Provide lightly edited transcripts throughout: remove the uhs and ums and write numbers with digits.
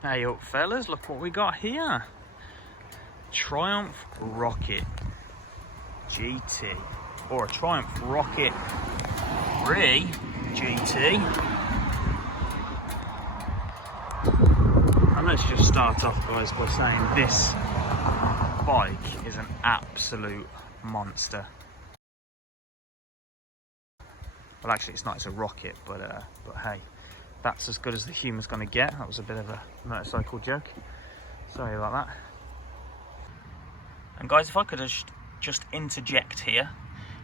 Hey up fellas, look what we got here. Triumph Rocket GT, or a Triumph Rocket 3 GT. And let's just start off, guys, by saying this bike is an absolute monster. Well, actually it's not, it's a rocket, but hey, that's as good as the human's going to get. That was a bit of a motorcycle joke. Sorry about that. And guys, if I could just interject here.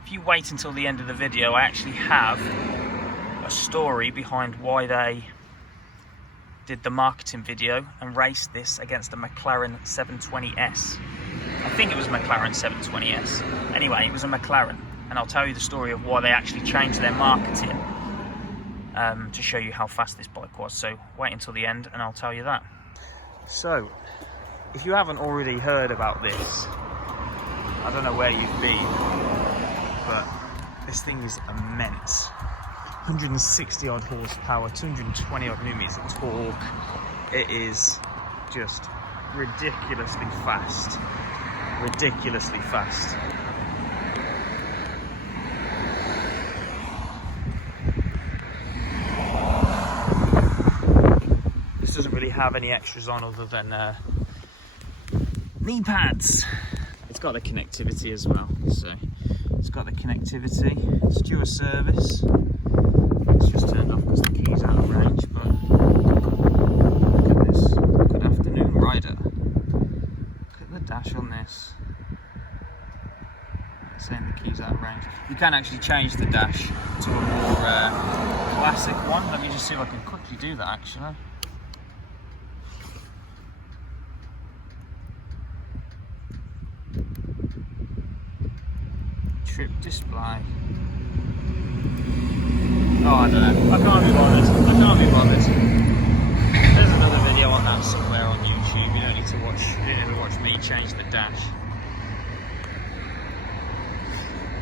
If you wait until the end of the video, I actually have a story behind why they did the marketing video and raced this against a Mclaren 720S. I think it was Mclaren 720S. Anyway, it was a Mclaren. And I'll tell you the story of why they actually changed their marketing to show you how fast this bike was. So wait until the end and I'll tell you that. So, if you haven't already heard about this, I don't know where you've been, but this thing is immense. 160 odd horsepower, 220 odd newtons of torque. It is just ridiculously fast. Ridiculously fast. This doesn't really have any extras on other than knee pads. It's got the connectivity as well, so it's got the connectivity. It's due a service. It's just turned off because the key's out of range, but look at this. Good afternoon, rider. Look at the dash on this. It's saying the key's out of range. You can actually change the dash to a more classic one. Let me just see if I can quickly do that actually. Trip display. Oh, I don't know. I can't be bothered. I can't be bothered. There's another video on that somewhere on YouTube. You don't need to watch. You don't need to watch me change the dash.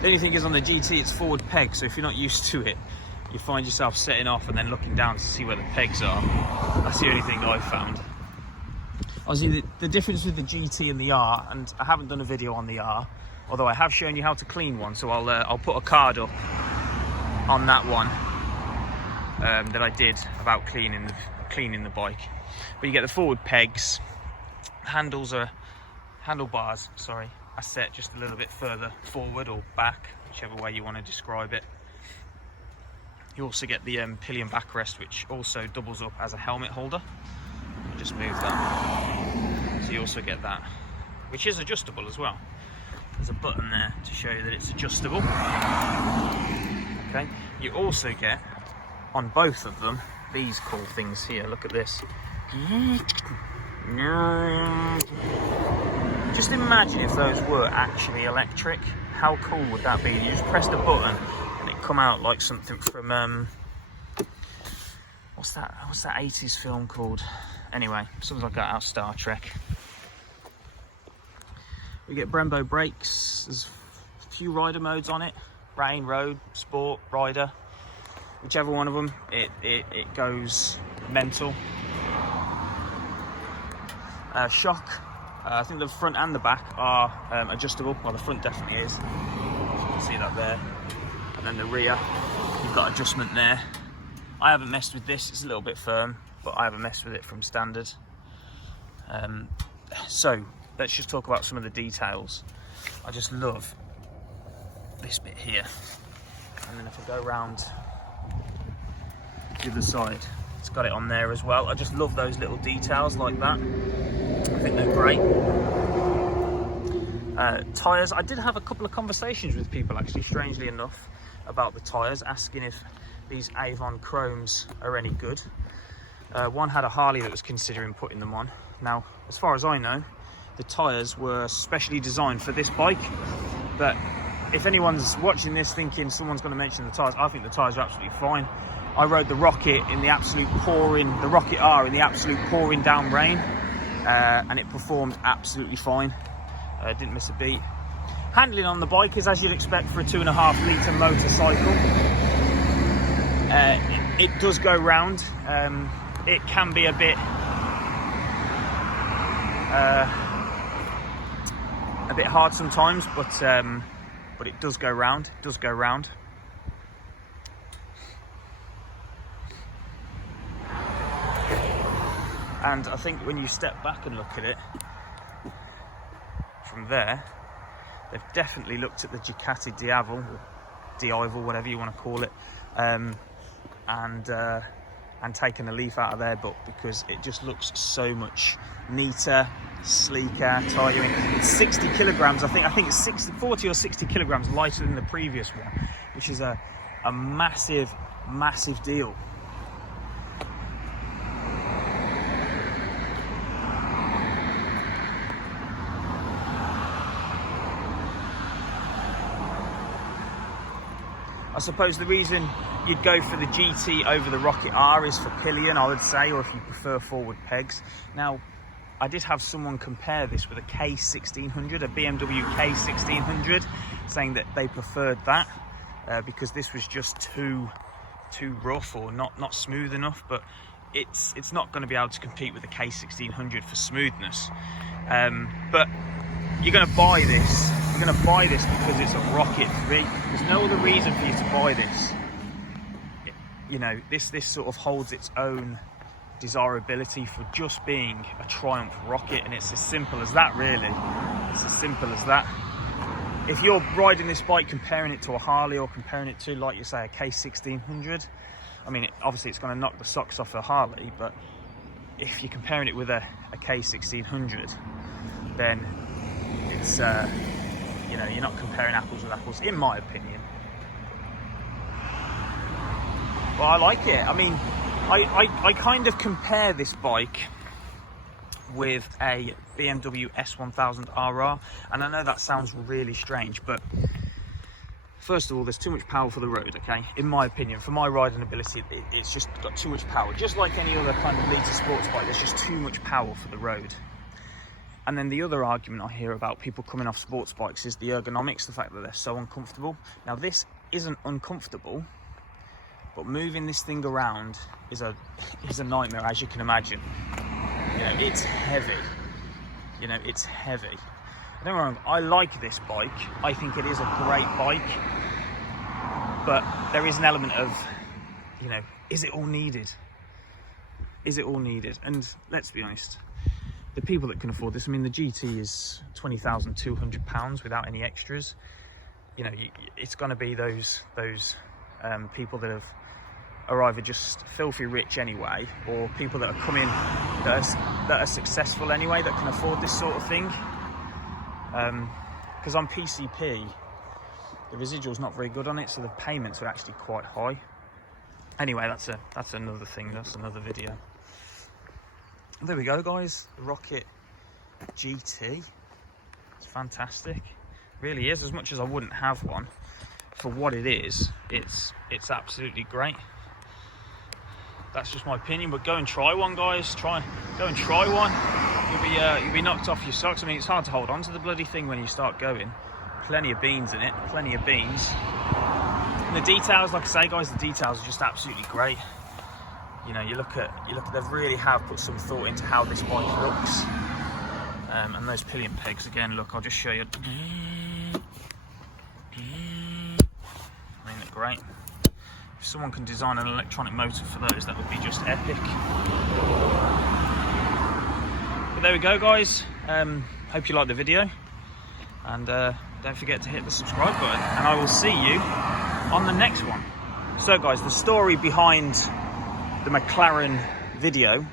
The only thing is on the GT, it's forward peg. So if you're not used to it, you find yourself setting off and then looking down to see where the pegs are. That's the only thing that I've found. Obviously, the difference with the GT and the R, and I haven't done a video on the R. Although I have shown you how to clean one, so I'll put a card up on that one that I did about cleaning the bike. But you get the forward pegs, handlebars, sorry, are set just a little bit further forward or back, whichever way you want to describe it. You also get the pillion backrest, which also doubles up as a helmet holder. I'll just move that. So you also get that, which is adjustable as well. There's a button there to show you that it's adjustable. Okay. You also get, on both of them, these cool things here. Look at this. Just imagine if those were actually electric. How cool would that be? You just press the button and it come out like something from what's that 80s film called? Anyway, something like that out of Star Trek. We get Brembo brakes. There's a few rider modes on it: rain, road, sport, rider. Whichever one of them, it goes mental. Shock. I think the front and the back are adjustable. Well, the front definitely is. You can see that there. And then the rear, you've got adjustment there. I haven't messed with this. It's a little bit firm, but I haven't messed with it from standard. So let's just talk about some of the details. I just love this bit here. And then if I go around the other side, it's got it on there as well. I just love those little details like that. I think they're great. Tyres, I did have a couple of conversations with people actually, strangely enough, about the tyres, asking if these Avon Chromes are any good. One had a Harley that was considering putting them on. Now, as far as I know, the tyres were specially designed for this bike, but if anyone's watching this thinking someone's going to mention the tyres, I think the tyres are absolutely fine. I rode the Rocket in the absolute pouring, the Rocket R in the absolute pouring down rain, and it performed absolutely fine. Didn't miss a beat. Handling on the bike is as you'd expect for a 2.5 litre motorcycle. It does go round. It can be a bit a bit hard sometimes, but it does go round. It does go round. And I think when you step back and look at it from there, they've definitely looked at the Ducati Diavel, whatever you want to call it, and taken a leaf out of their book, because it just looks so much neater, sleeker, tidier. It's 60 kilograms, I think it's 40 or 60 kilograms lighter than the previous one, which is a massive deal. I suppose the reason you'd go for the GT over the Rocket R is for pillion, I would say, or if you prefer forward pegs. Now, I did have someone compare this with a K1600, a BMW K1600, saying that they preferred that because this was just too rough or not smooth enough. But it's not going to be able to compete with the K1600 for smoothness. But you're going to buy this. You're going to buy this because it's a Rocket 3. There's no other reason for you to buy this. You know, this sort of holds its own desirability for just being a Triumph Rocket, and it's as simple as that, really. It's as simple as that. If you're riding this bike, comparing it to a Harley, or comparing it to, like you say, a K1600, I mean, obviously it's going to knock the socks off a Harley, but if you're comparing it with a K1600, then it's you know, you're not comparing apples with apples, in my opinion. But I like it. I mean, I kind of compare this bike with a BMW S1000RR, and I know that sounds really strange, but first of all, there's too much power for the road, okay? In my opinion, for my riding ability, it's just got too much power. Just like any other kind of liter sports bike, there's just too much power for the road. And then the other argument I hear about people coming off sports bikes is the ergonomics, the fact that they're so uncomfortable. Now, this isn't uncomfortable, but moving this thing around is a nightmare, as you can imagine. You know, it's heavy. You know, it's heavy. Don't get me wrong, I like this bike. I think it is a great bike. But there is an element of, you know, is it all needed? Is it all needed? And let's be honest, the people that can afford this, I mean, the GT is £20,200 without any extras. You know, it's going to be those people that are either just filthy rich anyway, or people that are coming that are successful anyway, that can afford this sort of thing. Because on PCP, the residual's not very good on it, so the payments are actually quite high. Anyway, that's another thing. That's another video. There we go, guys. The Rocket GT. It's fantastic. It really is. As much as I wouldn't have one, for what it is, it's absolutely great. That's just my opinion. But go and try one, guys. Go and try one. You'll be knocked off your socks. I mean, it's hard to hold on to the bloody thing when you start going. Plenty of beans in it. Plenty of beans. And the details, like I say, guys, the details are just absolutely great. You know, you look at, they really have put some thought into how this bike looks. And those pillion pegs, again, look, I'll just show you. I mean, they're great. If someone can design an electronic motor for those, that would be just epic. But there we go, guys. Hope you liked the video. And don't forget to hit the subscribe button. And I will see you on the next one. So, guys, the story behind the Mclaren video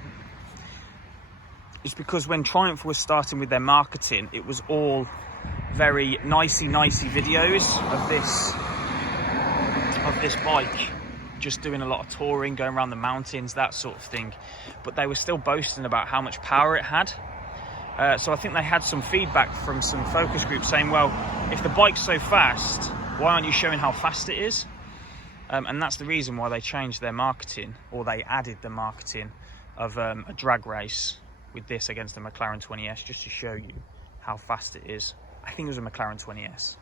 is because when Triumph was starting with their marketing, it was all very nicey videos of this bike, just doing a lot of touring, going around the mountains, that sort of thing. But they were still boasting about how much power it had. So I think they had some feedback from some focus groups saying, well, if the bike's so fast, why aren't you showing how fast it is? And that's the reason why they changed their marketing, or they added the marketing of a drag race with this against the Mclaren 20S, just to show you how fast it is. I think it was a Mclaren 20S.